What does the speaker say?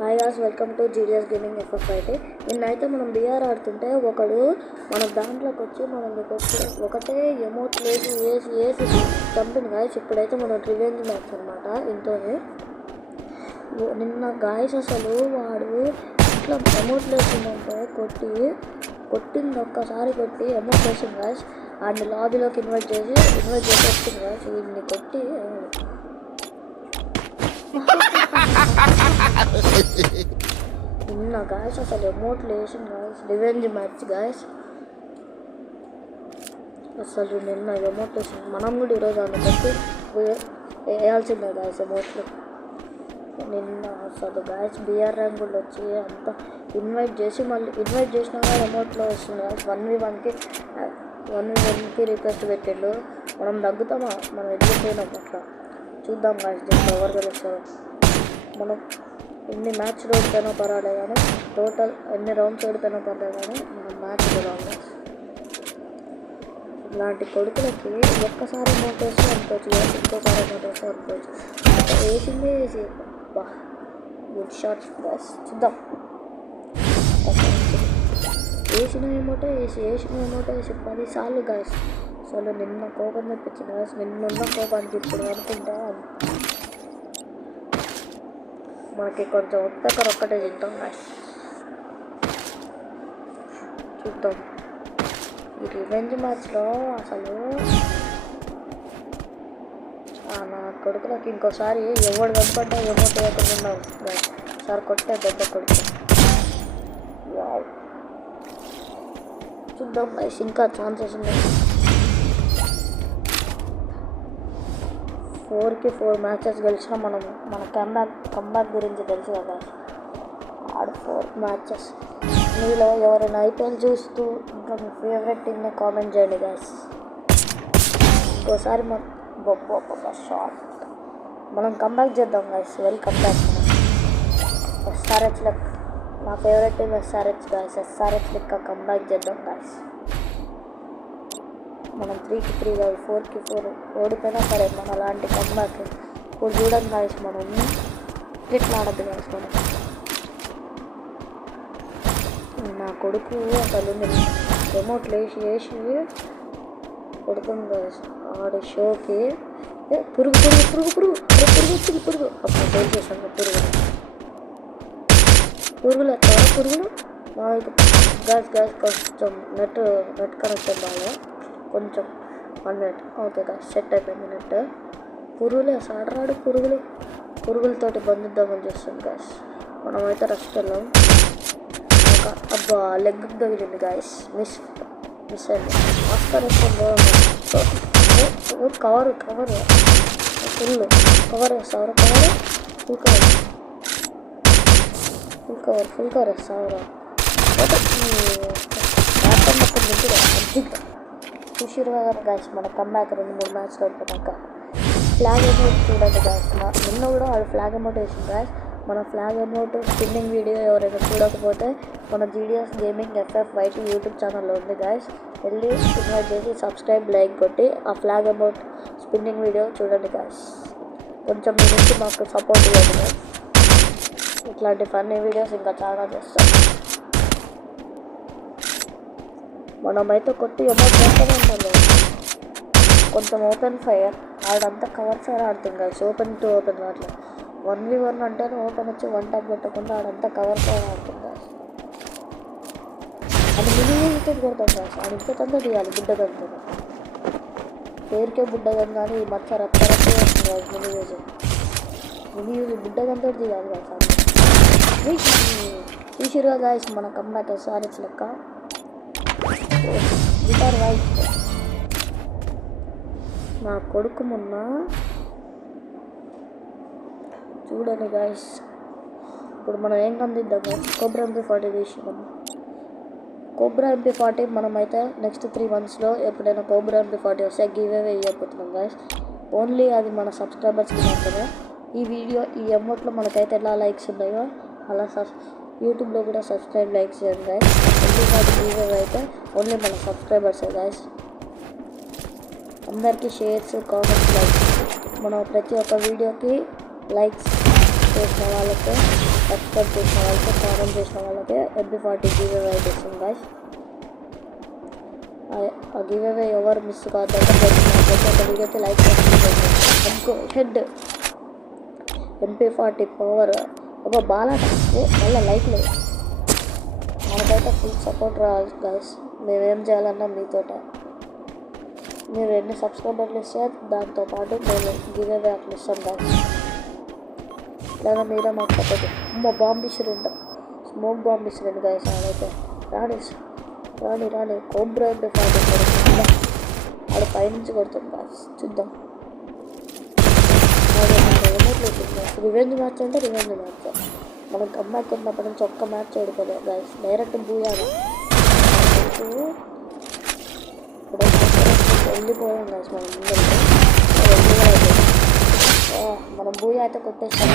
Hi guys, welcome to GDS gaming FF5. నిన్నైతే మనం BR ఆడుతుంటే ఒకడు మన దాంట్లోకి వచ్చి మనకి ఒకటే ఎమోట్ వేసి చంపింది గాయస్. ఇప్పుడైతే మనం రివెంజ్ మ్యాచ్ అనమాట. ఇంతోనే నిన్న గాయస్ అసలు వాడు ఇట్లా ఎమోట్ వేసిందంటే కొట్టింది ఒక్కసారి కొట్టి ఎమోట్ వేసింది గాయస్. వాడిని లాబీలోకి ఇన్వైట్ చేసి వచ్చింది గాయస్. వీడిని కొట్టి నిన్న గాయస్ అసలు ఎమోట్లు వేసింది గాయస్. Revenge match guys. అసలు నిన్న ఎమోట్లు వేసింది. మనం కూడా ఈరోజు అనుకుంటే వేయాల్సిందే గాయస్ ఎమోట్లు. నిన్న అసలు గాయస్ బిఆర్ ర్యాంక్ కూడా వచ్చి అంతా ఇన్వైట్ చేసి మళ్ళీ ఇన్వైట్ చేసినా కూడా ఎమోట్లో వస్తుంది గాయస్. 1v1కి రిక్వెస్ట్ పెట్టిండు. మనం తగ్గుతామా? మనం వెళ్ళిపోయినాం. అట్లా చూద్దాం గాయస్ దీంట్లో ఎవరు గెలుస్తారో. మనం ఎన్ని మ్యాచ్ ఓడిపోయినా పర్వాలేదు కానీ టోటల్ ఎన్ని రౌండ్స్ ఓడిపోయినా పర్లేదు కానీ మనం మ్యాచ్ గెలవాలి. ఇలాంటి కొడుకులకి ఒక్కసారి అమౌంట్ వేస్తే అనుకోవచ్చు, ఇంకోసారి అమౌంట్ వేస్తే అనుకోవచ్చు. వేసిందే వేసి బా గుడ్ షాట్స్ గాయస్. చూద్దాం. వేసిన అమౌంట్ వేసి 10 సార్లు గాయస్. అసలు నిన్న కోపం తెప్పించింది గాయస్. నిన్నున్న కోపానికి ఇప్పుడు అనుకుంటా మనకి కొంచెం ఒక్కటే తింటాం గాయస్. చూద్దాం ఈ రివెంజ్ మ్యాచ్లో అసలు నా కొడుకులకి ఇంకోసారి ఎవడు కనపడ్డా ఎమోట్ వేయకుండా ఉన్నావు గాయస్. సార్ కొట్టే దెబ్బ కొడుకు. చూద్దాం గాయస్, ఇంకా ఛాన్సెస్ ఉన్నాయి. 4 మ్యాచెస్ గెలిచినా మన కంబ్యాక్ గురించి తెలుసు కదా. 4 మ్యాచెస్. మీలో ఎవరైనా ఐపీఎల్ చూస్తూ ఇంకా మీ ఫేవరెట్ టీమ్ని కామెంట్ చేయండి గాయస్. ఇంకోసారి షార్ట్ మనం కంబ్యాక్ చేద్దాం గాయస్. Welcome back. SRH లెక్క నా favourite team SRH guys. SRH లెక్క కంబ్యాక్ చేద్దాం గాయస్. మనం 3-3 కాదు 4-4 ఓడిపోయినా సరే మన అలాంటి కంబ్యాక్ ఇప్పుడు చూడండి గాయస్. మనం ఇట్లా ఆడద్దు గాయస్. మనం నా కొడుకు అసలు ఎమోట్లు వేసి కొడుతుంది గాయస్. ఆడే షోకి పురుగు వచ్చింది. అప్పుడు సేల్ చేసాను పురుగులు మా గ్యాస్ కొంచెం నెట్ కనెక్షన్ బాగా కొంచెం 1 మినిట్ ఓకే గాయస్. సెట్ అయిపోయింది నెట్. పురుగులే సాడరాడు పురుగులతోటి బంధిద్దామని చూస్తుంది గాయస్. మనమైతే రష్ వెళ్ళాం. అబ్బా లెగ్ తగిలింది గాయస్. మిస్ అయింది. ఆస్కర్ కవర్ ఫుల్ కవర్ వేస్తావరా? ఫుల్ కవర్ వేస్తావరా? చూసిరు కదా గాయస్ మన కంబ్యాక్ 2-3 మ్యాచ్లు అయిపోయాక. ఫ్లాగ్ అమౌంట్ చూడండి గాయస్. నిన్న కూడా వాడు ఫ్లాగ్ అమౌంట్ వేసింది గాయస్. మన ఫ్లాగ్ అమౌంట్ స్పిన్నింగ్ వీడియో ఎవరైనా చూడకపోతే మన జీడిఎస్ గేమింగ్ FF5 యూట్యూబ్ ఛానల్లో ఉంది గాయస్. వెళ్ళి ఇన్వైట్ చేసి సబ్స్క్రైబ్ లైక్ కొట్టి ఆ ఫ్లాగ్ అమౌంట్ స్పిన్నింగ్ వీడియో చూడండి గాయస్. కొంచెం మీ నుంచి మాకు సపోర్ట్ ఇవ్వండి గాయస్. ఇట్లాంటి ఫన్నీ వీడియోస్ ఇంకా చాలా చేస్తాం. మనమైతే కొట్టి అమౌంట్ చేస్తూనే ఉన్నాము. కొంచెం ఓపెన్ ఫైర్ ఆడంతా కవర్ ఫైర్ ఆడుతుంది గాయస్. ఓపెన్ టు ఓపెన్ వాటిలో 1v1 అంటేనే ఓపెన్ వచ్చి 1 ట్యాప్ పెట్టకుండా ఆడంతా కవర్ ఫైర్ ఆడుతుంది గాయస్. అది మినిమం కొడతాం గాయస్. ఆడ ఇంకొకంతా తీయాలి బుడ్డగంతో. పేరుకే బుడ్డగం కానీ ఈ మచ్చ రక్తం వస్తుంది గాయస్. మినీ బుడ్డగంతో తీయాలి గాయస్. చూసిరుగా గాయస్ మన కంబ్యాక్ SRH లెక్క. గిటార్ వాయిస్ నా కొడుకు మొన్న చూడండి గాయస్. ఇప్పుడు మనం ఏం కందిద్దాం గాయస్. కోబ్రా MP40 తీసుకున్నాం. కోబ్రా MP40 మనమైతే నెక్స్ట్ 3 monthsలో ఎప్పుడైనా కోబ్రా MP40 వస్తే గివ్ అవే ఇవ్వబోతున్నాం గాయస్. ఓన్లీ అది మన సబ్స్క్రైబర్స్కి మాత్రమే. ఈ అమౌంట్లో మనకైతే ఎలా లైక్స్ ఉన్నాయో అలా యూట్యూబ్లో కూడా సబ్స్క్రైబ్ లైక్స్ చేయండి గాయస్. ఎందుకంటే గివ్ అవే అయితే ఓన్లీ మన సబ్స్క్రైబర్సే గాయస్. అందరికీ షేర్స్ కామెంట్స్ లైక్స్. మనం ప్రతి ఒక్క వీడియోకి లైక్స్ చేసిన వాళ్ళకి సబ్స్క్రైబ్ చేసిన వాళ్ళకి, కామెంట్ చేసిన వాళ్ళకి MP40 గివ్-అవే అయితే ఇస్తుంది గాయస్. ఆ గివ్-అవే ఎవరు మిస్ కాదంటే ప్రతి వీడియో అయితే లైక్ చేసి అనుకో హెడ్ MP40 పవర్ ఒక బాలాట మళ్ళీ లైక్ లేదు. మనకైతే ఫుల్ సపోర్ట్ రావాలి గాయస్. మేమేం చేయాలన్నా మీతోట. మీరు ఎన్ని సబ్స్క్రైబర్లు ఇస్తే దాంతోపాటు మేము గివ్-అవే అట్లా ఇస్తాం గాయస్. లేదా మీరే మాకు సపోర్ట్. బాంబు ఇచ్చిరంట, స్మోక్ బాంబు ఇచ్చిరండి గాయస్. ఆడైతే రాని కోబ్రా MP40 ఆడ పైనుంచి కొడుతుంది గాయస్. చూద్దాం. రివెంజ్ మ్యాచ్ అంటే రివెంజ్ మ్యాచ్. మనం కమ్బ్యాక్ ఉన్నప్పటి నుంచి ఒక్క మ్యాచ్ ఓడిపోలేదు గాయస్. డైరెక్ట్ బూయాలి. ఇప్పుడు వెళ్ళిపోయాం గాయస్. మనం ముందు మనం బూయా అయితే కొట్టేస్తాం.